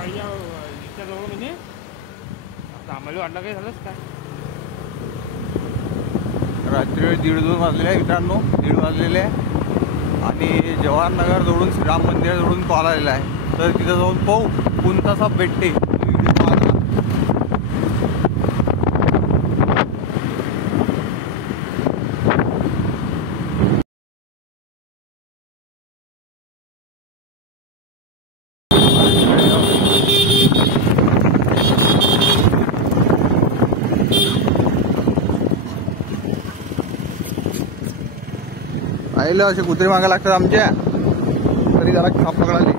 काही इतक्या जवळ म्हणजे आता आम्हाला वाटलं काही झालंच काय. रात्री 1:30-2 वाजलेले आहे मित्रांनो, 1:30 वाजलेले आहे आणि जवाहरनगर जवळून श्रीराम मंदिर जवळून कॉल आलेला आहे. तर तिथं जाऊन पाहू कोणता साप भेटते. आईला असे कुत्रे मागा लागतात आमच्या, तरी जरा खाप पकडाली.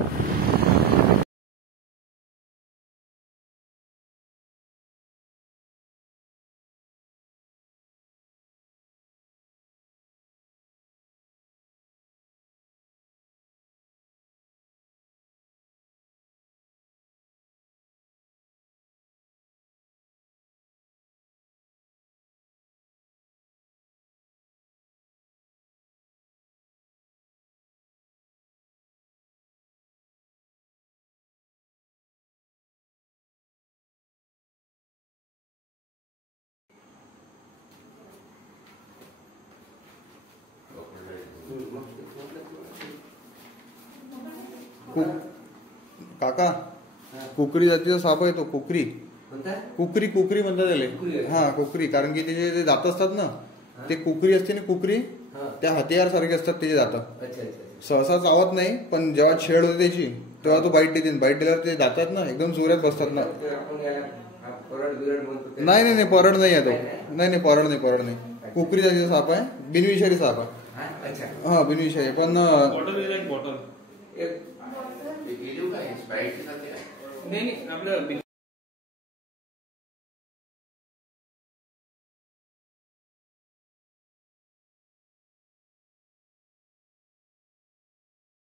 काका कुकरी जातीचा साप आहे तो. कुकरी कुकरी कुकरी म्हणतात त्याला. हा कुकरी, कारण की त्याचे जे दात असतात ना ते कुकरी असते ना, कुकरी त्या हत्यार सारखे असतात त्याचे दात. सहसा चावत नाही, पण जेव्हा छेड होते त्याची तेव्हा तो बाईट देते. बाईट दिल्यावर ते दातात ना एकदम जोरात बसतात ना. नाही नाही नाही, परड नाही आहे तो. नाही नाही, परड नाही, परड नाही. कुकरी जातीचा साप आहे, बिनविषारी साप आहे. हा बिनविषारी, पण नाही आपलं